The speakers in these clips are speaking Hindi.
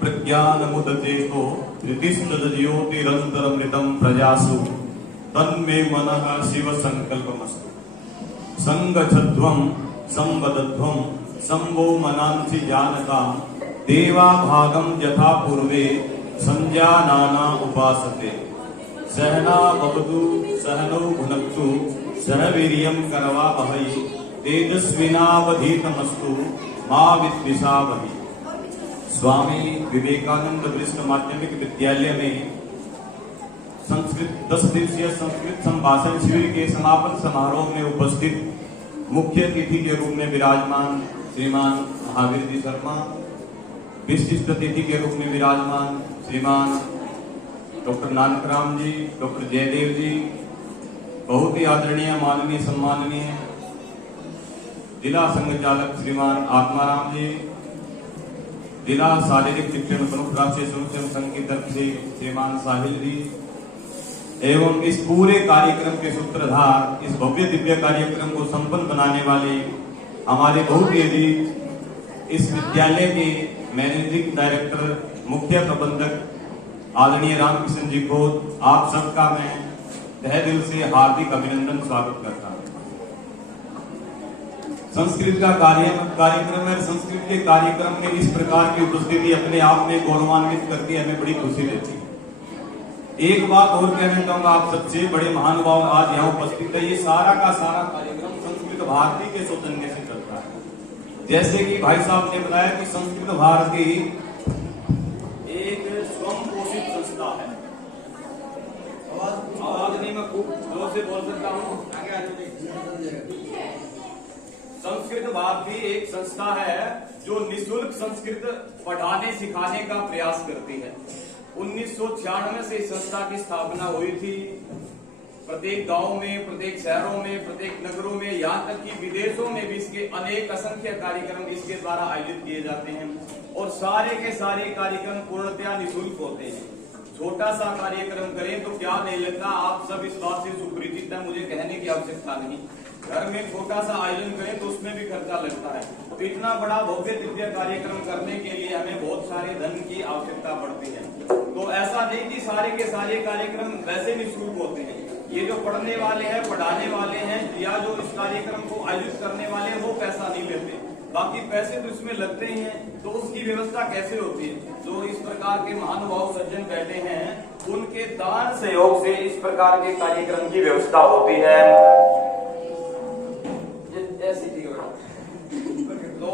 प्रज्ञानमुदचेतो धृतिस्तज्योतिरन्तरमृतं प्रजासु तन्मे मनः शिव संकल्पमस्तु। संगच्छध्वं संवदध्वं संभो मनांसि जानतां देवा भागं यथा पूर्वे संजानाना उपासते। सहना भवतु सहनौ भुनक्तु सह वीर्यं करवावहै तेजस्विनावधीतमस्तु मा विद्विषावहै। स्वामी विवेकानंद वरिष्ठ माध्यमिक विद्यालय में संस्कृत 10 दिवसीय संस्कृत संभाषण शिविर के समापन समारोह में उपस्थित मुख्य अतिथि के रूप में विराजमान श्रीमान महावीर जी शर्मा, विशिष्ट अतिथि के रूप में विराजमान श्रीमान डॉक्टर नानकराम जी, डॉक्टर जयदेव जी, बहुत ही आदरणीय माननीय सम्माननीय जिला संघ चालक श्रीमान आत्माराम जी, जिला शारीरिक शिक्षण प्रमुख राष्ट्रीय स्वयंसेवक संघ की तरफ से श्रीमान साहिल जी एवं इस पूरे कार्यक्रम के सूत्रधार, इस भव्य दिव्य कार्यक्रम को संपन्न बनाने वाले हमारे बहुत ही इस विद्यालय के मैनेजिंग डायरेक्टर, मुख्य प्रबंधक आदरणीय रामकृष्ण जी को आप सबका मैं तहे दिल से हार्दिक अभिनंदन स्वागत करता हूं। संस्कृत का कार्यक्रम है। संस्कृत के कार्यक्रम में इस प्रकार की उपस्थिति अपने आप में गौरवान्वित करती है, हमें बड़ी खुशी देती है। एक बात और कहना चाहूंगा आप सबसे, बड़े महानुभाव आज यहाँ उपस्थित है। ये सारा का सारा कार्यक्रम संस्कृत भारती के सौजन्य से चलता है। जैसे कि भाई साहब ने बताया कि संस्कृत भारती एक स्वयं पोषित संस्था है। आवाज नहीं, मैं खूब जोर से बोल सकता हूँ। संस्कृत भारती एक संस्था है जो निःशुल्क संस्कृत पढ़ाने सिखाने का प्रयास करती है। 1996 से इस संस्था की स्थापना हुई थी। प्रत्येक गांव में, प्रत्येक शहरों में, प्रत्येक नगरों में, यहाँ तक कि विदेशों में भी इसके अनेक असंख्य कार्यक्रम इसके द्वारा आयोजित किए जाते हैं और सारे के सारे कार्यक्रम पूर्णतया निःशुल्क होते हैं। छोटा सा कार्यक्रम करें तो क्या नहीं लगता, आप सब इस बात से सुपरिचित है, मुझे कहने की आवश्यकता नहीं। घर में छोटा सा आयोजन करें तो उसमें भी खर्चा लगता है। तो इतना बड़ा भव्य दिव्य कार्यक्रम करने के लिए हमें बहुत सारे धन की आवश्यकता पड़ती है। तो ऐसा नहीं कि सारे के सारे कार्यक्रम वैसे निःशुल्क होते हैं। ये जो पढ़ने वाले हैं, पढ़ाने वाले हैं या जो इस कार्यक्रम को आयोजित करने वाले हैं वो पैसा नहीं लेते, बाकी पैसे तो इसमें लगते ही हैं। तो उसकी व्यवस्था कैसे होती है? जो इस प्रकार के महानुभाव सज्जन बैठे हैं उनके दान सहयोग से इस प्रकार के कार्यक्रम की व्यवस्था होती है। ऐसी थी तो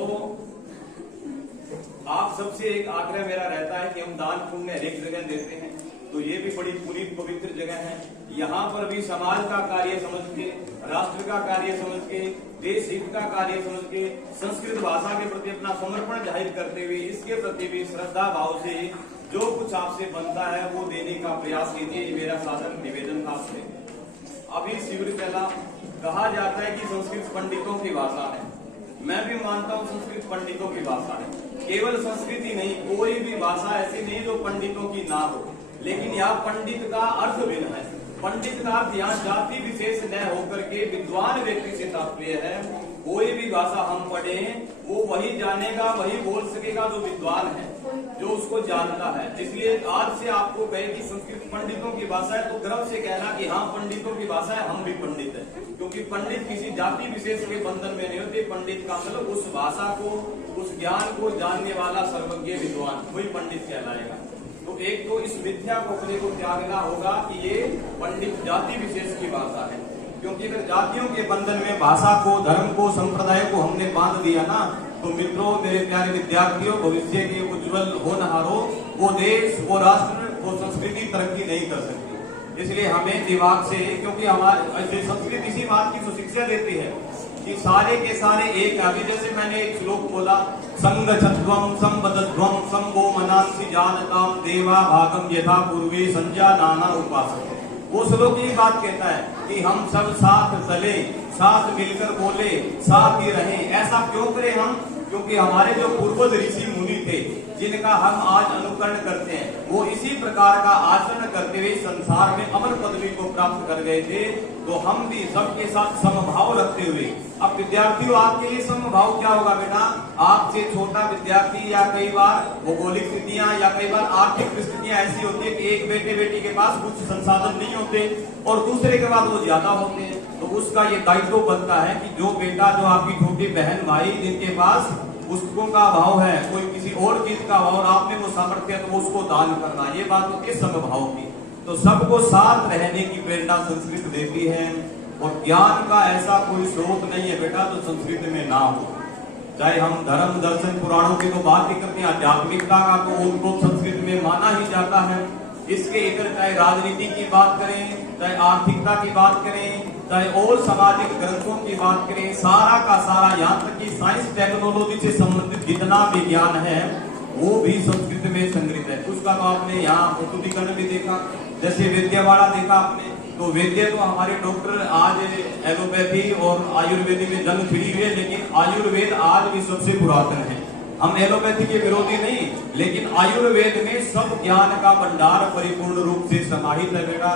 आप सबसे एक आग्रह मेरा रहता है कि हम दान पुण्य हर एक जगह देते हैं, तो ये भी बड़ी पूरी पवित्र जगह है। यहाँ पर भी समाज का कार्य समझ के, राष्ट्र का कार्य समझ के, देश हित का कार्य समझ के, संस्कृत भाषा के प्रति अपना समर्पण जाहिर करते हुए इसके प्रति भी श्रद्धा भाव से जो कुछ आपसे बनता है वो देने का प्रयास कीजिए। मेरा सादर निवेदन था आपसे। अभी शिविर पहला कहा जाता है कि संस्कृत पंडितों की भाषा है। मैं भी मानता हूँ संस्कृत पंडितों की भाषा है। केवल संस्कृत ही नहीं, कोई भी भाषा ऐसी नहीं जो पंडितों की ना हो, लेकिन यहाँ पंडित का अर्थ भिन्न है। पंडित का अर्थ यहाँ जाति विशेष न होकर के विद्वान व्यक्ति से तात्पर्य है। कोई भी भाषा हम पढ़े वो वही जानेगा, वही बोल सकेगा जो विद्वान है, जो उसको जानता है। इसलिए आज से आपको कहे कि संस्कृत पंडितों की भाषा है तो गर्व से कहना कि हाँ पंडितों की भाषा है, हम भी पंडित हैं। क्योंकि पंडित किसी जाति विशेष के बंधन में नहीं होते। पंडित का मतलब उस भाषा को, उस ज्ञान को जानने वाला सर्वज्ञ विद्वान, वही पंडित कहलाएगा। तो एक तो इस मिथ्या को अपने को त्यागना होगा कि ये पंडित जाति विशेष की भाषा है। क्योंकि अगर जातियों के बंधन में भाषा को, धर्म को, संप्रदाय को हमने बांध दिया ना, तो मित्रों, मेरे प्यारे विद्यार्थियों, भविष्य के उज्जवल होनहारों, वो देश, वो राष्ट्र, वो संस्कृति तरक्की नहीं कर सकती। इसलिए हमें दिमाग से, क्योंकि हमारे संस्कृत इसी बात की तो शिक्षा देती है कि सारे के सारे एक। अभी जैसे मैंने एक श्लोक बोला, संगच्छध्वं संवदध्वं संभो मनांसि जानतां देवा भागम यथा पूर्वे संजानाना उपासते। वो श्लोक ये बात कहता है कि हम सब साथ चले, साथ मिलकर बोले, साथ ही रहें। ऐसा क्यों करें हम? क्योंकि हमारे जो पूर्वज ऋषि मुनि थे जिनका हम आज अनुकरण करते हैं, वो इसी प्रकार का आचरण करते हुए संसार में अमर पदवी को प्राप्त कर गए थे। तो हम भी सबके साथ समभाव रखते हुए, अब विद्यार्थियों आपके लिए समभाव क्या होगा बेटा, आपसे छोटा विद्यार्थी या कई बार भौगोलिक स्थितियां या कई बार आर्थिक स्थितियां ऐसी होती है कि एक बेटे बेटी के पास कुछ संसाधन नहीं होते और दूसरे के पास वो ज्यादा होते हैं, तो उसका ये दायित्व बनता है कि जो बेटा, जो आपकी छोटी बहन भाई जिनके पास पुस्तकों का अभाव है, कोई किसी और चीज का अभाव और आप में वो सामर्थ्य है, तो वो उसको दान करना, ये बात होती है समभाव की। तो सबको साथ रहने की प्रेरणा संस्कृत देती है और ज्ञान का ऐसा कोई स्रोत नहीं है बेटा जो संस्कृत में ना हो। चाहे हम धर्म दर्शन पुराणों की तो बात ही करते हैं, आध्यात्मिकता का तो उनको संस्कृत में माना ही जाता है। इसके इधर चाहे राजनीति की बात करें, चाहे आर्थिकता की बात करें, चाहे और सामाजिक ग्रंथों की बात करें, सारा का सारा, यहाँ तक कि साइंस टेक्नोलॉजी से संबंधित जितना भी ज्ञान है वो भी संस्कृत में संग्रहित है। उसका तो आपने यहाँ प्रस्तुतिकरण भी देखा, जैसे वैद्यवाड़ा देखा आपने, तो वैद्य तो हमारे डॉक्टर आज एलोपैथी और आयुर्वेद में जन्म छिड़ी हुई है, लेकिन आयुर्वेद आज भी सबसे पुरातन है। हम एलोपैथी के विरोधी नहीं, लेकिन आयुर्वेद में सब ज्ञान का भंडार परिपूर्ण रूप से समाहित है बेटा।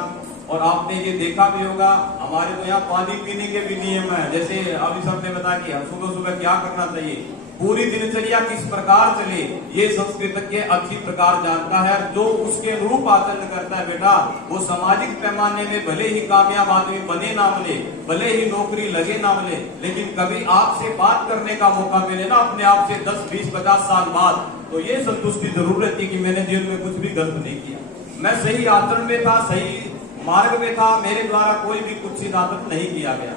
और आपने ये देखा भी होगा, हमारे तो यहाँ पानी पीने के भी नियम है, जैसे अभी सबने बताया कि सुबह सुबह क्या करना चाहिए, पूरी दिनचर्या किस प्रकार चले, ये संस्कृतज्ञ अच्छी प्रकार जानता है। जो उसके अनुरूप आचरण करता है बेटा, वो सामाजिक पैमाने में भले ही कामयाब आदमी बने ना बने, भले ही नौकरी लगे ना मिले, लेकिन कभी आपसे बात करने का मौका मिले ना अपने आप से 10, 20, 50 साल बाद, तो ये संतुष्टि जरूर रहती है कि मैंने जीवन में कुछ भी गलत नहीं किया, मैं सही आचरण में था, सही मार्ग में था, मेरे द्वारा कोई भी कुछ आदत नहीं किया गया।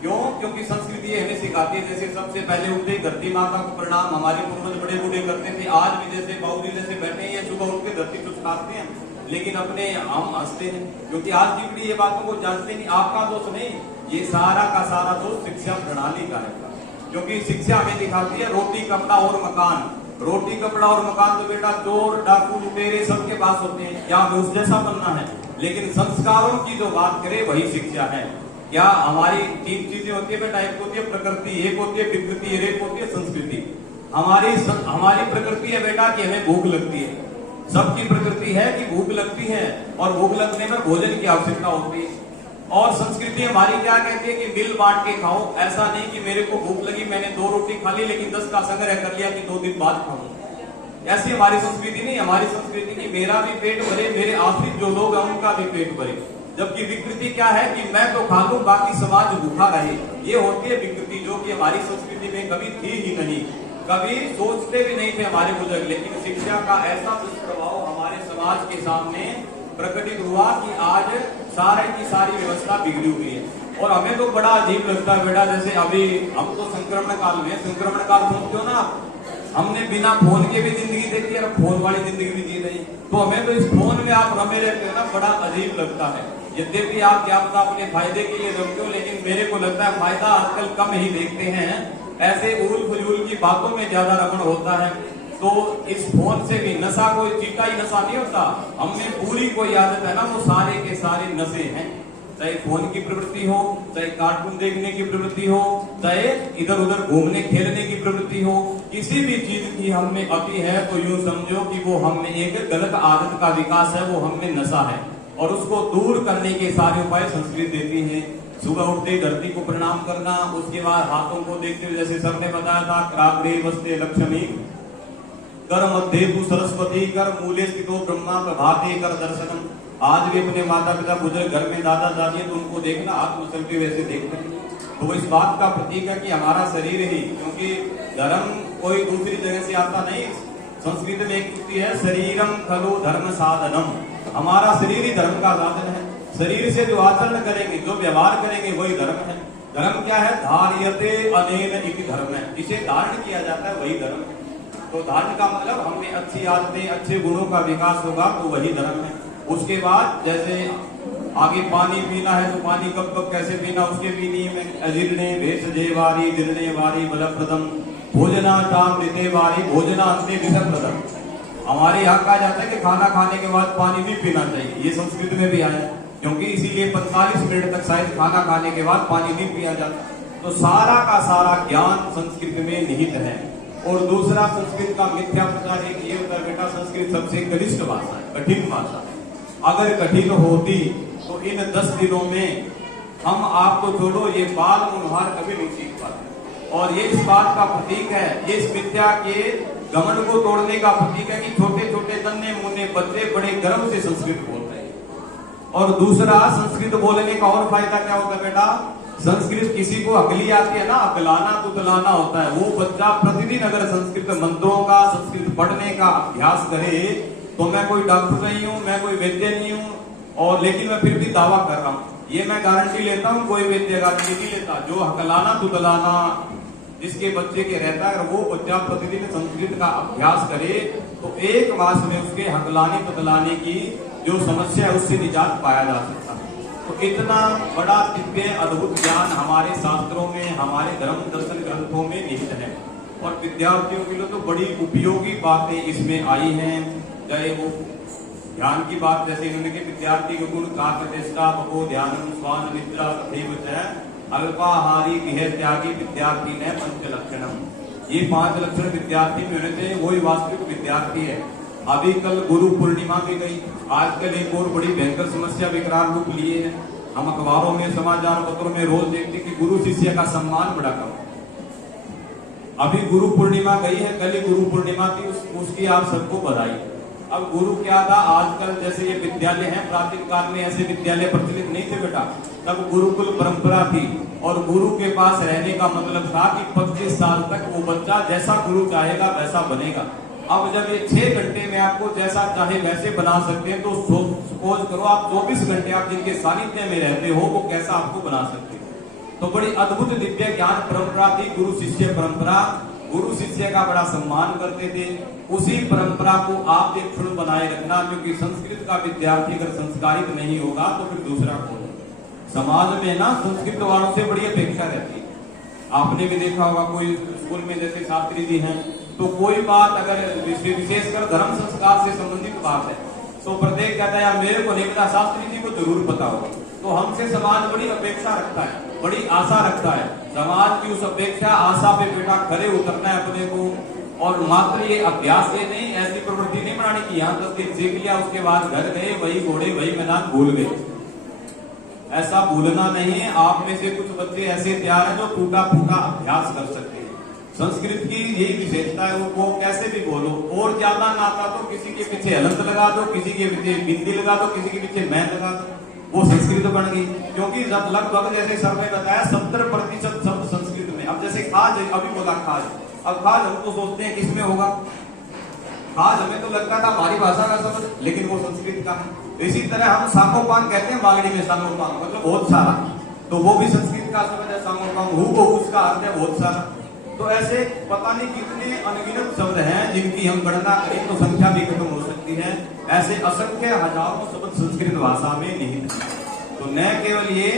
क्यों? क्योंकि संस्कृति ये हमें सिखाती है। जैसे सबसे पहले उठते धरती माता को प्रणाम हमारे पूर्वज बड़े बूढ़े करते थे, आज भी जैसे बाबूजी जैसे बैठे हैं सुबह उठ के धरती चुचकाते हैं, लेकिन अपने हम हंसते हैं क्योंकि आज की पीढ़ी ये बातों को जानते नहीं। आपका दोष नहीं, ये सारा का सारा दोष शिक्षा प्रणाली का है, क्योंकि शिक्षा हमें दिखाती है रोटी कपड़ा और मकान। रोटी कपड़ा और मकान तो बेटा चोर डाकू लुटेरे सबके पास होते हैं, क्या हमें उस जैसा बनना है, लेकिन संस्कारों की जो बात करें वही शिक्षा है। क्या हमारी तीन चीजें होती है बेटा, एक होती है प्रकृति, एक होती है विकृति, एक होती है संस्कृति। हमारी प्रकृति है बेटा कि हमें भूख लगती है, सबकी प्रकृति है कि भूख लगती है और भूख लगने पर भोजन की आवश्यकता होती है। और संस्कृति हमारी क्या कहती है कि मिल बांट के खाओ, ऐसा नहीं कि मेरे को भूख लगी मैंने 2 रोटी खा ली लेकिन 10 का संग्रह कर लिया कि 2 दिन बाद खाऊं। ऐसी हमारी संस्कृति नहीं। हमारी संस्कृति की मेरा भी पेट भरे, मेरे आश्रित जो लोग हैं उनका भी पेट भरे। जबकि विकृति क्या है कि मैं तो खा लूं बाकी समाज भूखा रहे, ये होती है विकृति, जो कि हमारी संस्कृति में कभी थी ही नहीं, कभी सोचते भी नहीं थे हमारे बुजुर्ग। लेकिन शिक्षा का ऐसा दुष्प्रभाव हमारे समाज के सामने प्रकटित हुआ कि आज सारे की सारी व्यवस्था बिगड़ी हुई है। और हमें तो बड़ा अजीब लगता है बेटा, जैसे अभी हम तो संक्रमण काल में, संक्रमण काल सोचते हो ना, हमने बिना फोन के भी जिंदगी देखी है, फोन वाली जिंदगी भी जी रही, तो हमें तो इस फोन में आप रमे रहते हो ना, बड़ा अजीब लगता है। यद्यपि आप क्या पता अपने फायदे के लिए रखते हो, लेकिन मेरे को लगता है फायदा आजकल कम ही देखते हैं, ऐसे उल फजूल की बातों में ज्यादा रमण होता है। तो इस फोन से भी नशा कोई चीटा ही नशा नहीं होता, हमें पूरी कोई आदत है ना, वो सारे के सारे नशे हैं। चाहे फोन की प्रवृत्ति हो, चाहे कार्टून देखने की प्रवृत्ति हो, चाहे इधर उधर घूमने खेलने की प्रवृत्ति हो, किसी भी चीज की हम में अति है तो यूं समझो कि वो हम में एक गलत आदत का विकास है, वो हम में नशा है। और उसको दूर करने के सारे उपाय संस्कृत देती है। सुबह उठते धरती को प्रणाम करना, उसके बाद हाथों को देखते हुए, जैसे सबने बताया था, कराग्रे वस्ते लक्ष्मी कर मध्य तु सरस्वती कर मूले स्थितो ब्रह्मा प्रभाते कर दर्शनम। आज भी अपने माता पिता बुजुर्ग घर में दादा दादी है तो उनको देखना आत्मसल के वैसे देखते हैं, तो वो इस बात का प्रतीक है कि हमारा शरीर ही, क्योंकि धर्म कोई दूसरी जगह से आता नहीं। संस्कृत में एक युक्ति है, शरीरम खलु धर्म साधनम, हमारा शरीर ही धर्म का साधन है। शरीर से जो आचरण करेंगे, जो व्यवहार करेंगे वही धर्म है। धर्म क्या है? धार्यते अनेन इति धर्म है, जिसे धारण किया जाता है वही धर्म है। तो धारण का मतलब हमें अच्छी आदतें, अच्छे गुणों का विकास होगा तो वही धर्म है। उसके बाद जैसे आगे पानी पीना है तो पानी कब कब कैसे पीना, उसके भी नियम है। अजीर्णे भेषजे वारी जीर्णे वारी बलप्रदम भोजना चामृते वारी भोजना अंते विषप्रदम। हमारे यहाँ कहा जाता है कि खाना खाने के बाद पानी भी पीना चाहिए, ये संस्कृत में भी आया, क्योंकि इसीलिए 45 मिनट तक शायद खाना खाने के बाद पानी नहीं पिया जाता। तो सारा का सारा ज्ञान संस्कृत में निहित है। और दूसरा संस्कृत का मिथ्या प्रचार एक ये होता है बेटा, संस्कृत सबसे कनिष्ठ भाषा है, कठिन भाषा है। अगर कठिन होती तो इन 10 दिनों में हम आपको छोड़ो ये बाल मुनहार कभी नहीं सीख पाते। और ये इस बात का प्रतीक है, ये इस मिथ्या के घमंड को तोड़ने का प्रतीक है कि छोटे छोटे नन्हे मुन्ने बच्चे बड़े गर्व से संस्कृत बोल रहे हैं। और दूसरा, संस्कृत बोलने का और फायदा क्या होता है बेटा, संस्कृत किसी को अकली आती है ना, अकलाना तुतलाना होता है, वो बच्चा प्रतिदिन अगर संस्कृत मंत्रों का, संस्कृत पढ़ने का अभ्यास करे तो मैं कोई डॉक्टर नहीं हूं, मैं कोई वैद्य नहीं हूं, और लेकिन मैं फिर भी दावा कर रहा हूं, ये मैं गारंटी लेता हूं, कोई वैद्य गारंटी नहीं लेता, जो हकलाना तुतलाना जिसके बच्चे के रहता है, अगर वो बच्चा प्रतिदिन संस्कृत का अभ्यास करे तो 1 मास में उसके हकलाने तुतलाने की जो समस्या है उससे निजात पाया जा सकता है। तो इतना बड़ा दिव्य अद्भुत ज्ञान हमारे शास्त्रों में, हमारे धर्म दर्शन ग्रंथों में निहित है, और विद्यार्थियों के लिए तो बड़ी उपयोगी बातें इसमें आई हैं। चाहे वो ध्यान की बात, जैसे इन्होंने के विद्यार्थी के गुण का प्रतिष्ठा बको ध्यानम स्वान निद्रा तथैव च अल्पाहारी गृह त्यागी विद्यार्थी ने पंच लक्षणम, ये 5 लक्षण विद्यार्थी में होने थे, वही वास्तविक विद्यार्थी है। अभी कल गुरु पूर्णिमा भी गई, आजकल एक और बड़ी भयंकर समस्या विकराल रूप लिए है। हम अखबारों में, समाचार पत्रों में रोज देखते कि गुरु शिष्य का सम्मान बड़ा कम। अभी गुरु पूर्णिमा गई है, कल ही गुरु पूर्णिमा थी, उसकी आप सबको बधाई। अब गुरु क्या था, आजकल जैसे ये विद्यालय हैं, प्राचीन काल में ऐसे विद्यालय प्रचलित नहीं थे बेटा, तब गुरुकुल परंपरा थी, और गुरु के पास रहने का मतलब था कि 25 साल तक वो बच्चा जैसा गुरु चाहेगा वैसा बनेगा। अब जब ये 6 घंटे में आपको जैसा चाहे वैसे बना सकते हैं, तो सपोज करो आप 24 घंटे आप जिनके सानिध्य में रहते हो वो कैसा आपको बना सकते हैं। तो बड़ी अद्भुत दिव्य ज्ञान परंपरा थी गुरु शिष्य परंपरा। गुरु शिष्य का बड़ा सम्मान करते थे। उसी परंपरा को आप एक क्षण बनाए रखना, क्योंकि संस्कृत का विद्यार्थी अगर संस्कारित नहीं होगा तो फिर दूसरा कौन। समाज में ना संस्कृत वालों से बड़ी अपेक्षा रहती है। आपने भी देखा होगा, कोई स्कूल में जैसे शास्त्री जी हैं, तो कोई बात अगर विशेषकर धर्म संस्कार से संबंधित बात है तो प्रत्येक कहता है यार मेरे को नहीं पता, शास्त्री जी को जरूर पता होगा। तो हमसे समाज बड़ी अपेक्षा रखता है, बड़ी आशा रखता है। समाज की उस अपेक्षा आशा पे बेटा खरे उतरना है अपने को, और मात्र ये अभ्यास से नहीं, ऐसी प्रवृत्ति नहीं बनानी कि यहाँ 10 दिन सीख लिया उसके बाद घर गए, वही घोड़े वही मैदान भूल गए। ऐसा भूलना नहीं है। आप में से कुछ बच्चे ऐसे तैयार हैं जो टूटा फूटा अभ्यास कर सकते हैं। संस्कृत की यही विशेषता है, वो कैसे भी बोलो, और ज्यादा ना आता तो किसी के पीछे हलंत लगा दो, किसी के पीछे बिंदी लगा दो, किसी के पीछे मैं लगा दो, वो संस्कृत बन गई। क्योंकि लगभग जैसे सर ने बताया 70% शब्द संस्कृत में। अब जैसे खाज, अभी बोला खाज, अब खाज हम तो सोचते हैं किसमें होगा, खाज हमें तो लगता था हमारी भाषा का शब्द, लेकिन वो संस्कृत का है। इसी तरह हम सामोपान कहते हैं बागड़ी में, सामोपान मतलब बहुत सारा, तो वो भी संस्कृत का शब्द है सामोपान। हु को उसका अर्थ है बहुत सारा। तो ऐसे पता नहीं कितने अनगिनत शब्द हैं जिनकी हम गणना करें तो संख्या भी खत्म हो सकती है। ऐसे असंख्य हजारों शब्द संस्कृत भाषा में निहित है। तो न केवल ये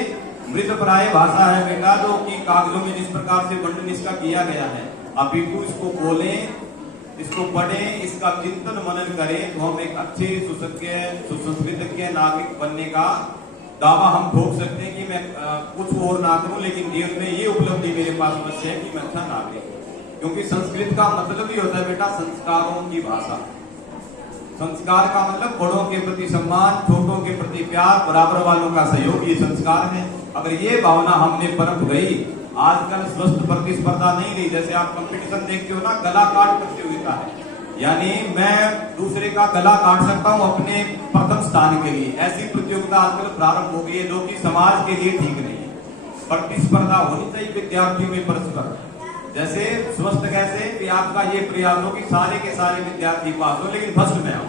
मृतप्राय भाषा है बेटा, जो कि कागजों में जिस प्रकार से वर्णन इसका किया गया है, अपितु इसको बोलें, इसको पढ़ें, इसका चिंतन मनन करें तो हम एक अच्छे सुसंस्कृत नागरिक बनने का दावा हम ठोक सकते हैं कि मैं कुछ और ना करूं, लेकिन जीवन में ये उपलब्धि मेरे पास अवश्य है कि मैं अच्छा नागरिक हूं। क्योंकि संस्कृत का मतलब ही होता है बेटा संस्कारों की भाषा। संस्कार का मतलब बड़ों के प्रति सम्मान, छोटों के प्रति प्यार, बराबर वालों का सहयोग, ये संस्कार है। अगर ये भावना हमने परख गई, आजकल स्वस्थ प्रतिस्पर्धा नहीं रही। जैसे आप कंपटीशन देखते हो ना, गला काट प्रतियोगिता है, यानी मैं दूसरे का गला काट सकता हूं अपने प्रथम स्थान के लिए। ऐसी प्रतियोगिता आजकल प्रारंभ हो गई है, जो कि समाज के लिए ठीक नहीं है। प्रतिस्पर्धा होनी चाहिए विद्यार्थियों में परस्पर। जैसे स्वस्थ कैसे कि आपका ये प्रयास हो कि सारे के सारे विद्यार्थी पास हो लेकिन फर्स्ट में आओ,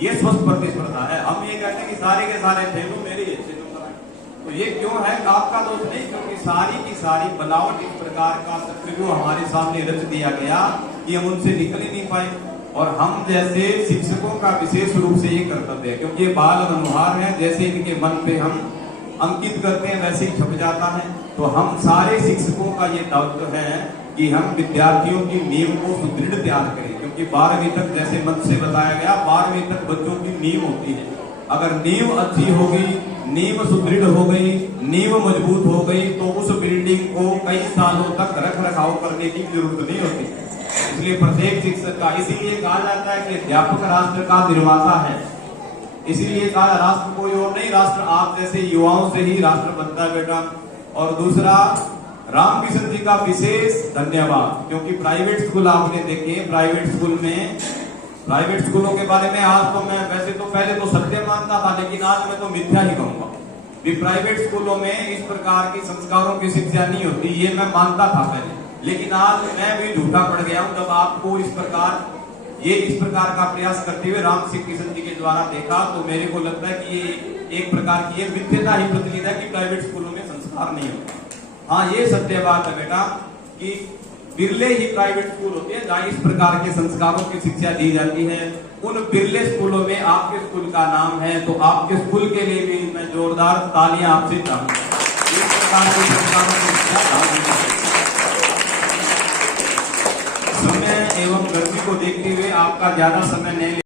ये स्वस्थ प्रतिस्पर्धा है। हम ये कहते हैं कि सारे के सारे फेल हो, मेरे अच्छे नंबर आए। तो ये क्यों है? आपका दोष नहीं, क्योंकि सारी की सारी बनावट इस प्रकार का चक्रव्यूह हमारे सामने रच दिया गया कि हम उनसे निकल ही नहीं पाए। और हम जैसे शिक्षकों का विशेष रूप से ये कर्तव्य है, क्योंकि ये बाल अनुहार है, जैसे इनके मन पे हम अंकित करते हैं वैसे ही छप जाता है। तो हम सारे शिक्षकों का ये दायित्व है कि हम विद्यार्थियों की नींव को सुदृढ़ तैयार करें। क्योंकि 12वीं तक, जैसे मंच से बताया गया, 12वीं तक बच्चों की नींव होती है। अगर नींव अच्छी हो गई, नींव सुदृढ़ हो गई, नींव मजबूत हो गई, तो उस बिल्डिंग को कई सालों तक रख रखाव करने की जरूरत नहीं होती। इसलिए प्रत्येक शिक्षक का, इसीलिए कहा जाता है कि अध्यापक राष्ट्र का निर्माता है। इसीलिए कहा राष्ट्र कोई और नहीं, राष्ट्र आप जैसे युवाओं से ही राष्ट्र बनता है बेटा। और दूसरा, रामकिशन जी का विशेष धन्यवाद, क्योंकि प्राइवेट स्कूल आपने देखे, प्राइवेट स्कूलों के बारे में आज तो मैं वैसे तो पहले तो सत्य मानता था, लेकिन आज मैं तो मिथ्या ही कहूंगा कि प्राइवेट स्कूलों में इस प्रकार की संस्कारों की शिक्षा नहीं होती, ये मैं मानता था पहले, लेकिन आज मैं भी झूठा पड़ गया हूं जब आपको इस प्रकार का प्रयास करते हुए रामकिशन जी के द्वारा देखा, तो मेरे को लगता है कि ये एक प्रकार की ये मिथ्यता ही प्रचलित है कि प्राइवेट स्कूलों में संस्कार नहीं होता। हाँ, ये सत्य बात है बेटा कि बिरले ही प्राइवेट स्कूल होते हैं जहाँ इस प्रकार के संस्कारों की शिक्षा दी जाती है। उन बिरले स्कूलों में आपके स्कूल का नाम है, तो आपके स्कूल के लिए भी मैं जोरदार तालियां आपसे चाहूंगा। इस प्रकार के संस्कारों की शिक्षा समय एवं गर्मी को देखते हुए आपका ज्यादा समय नहीं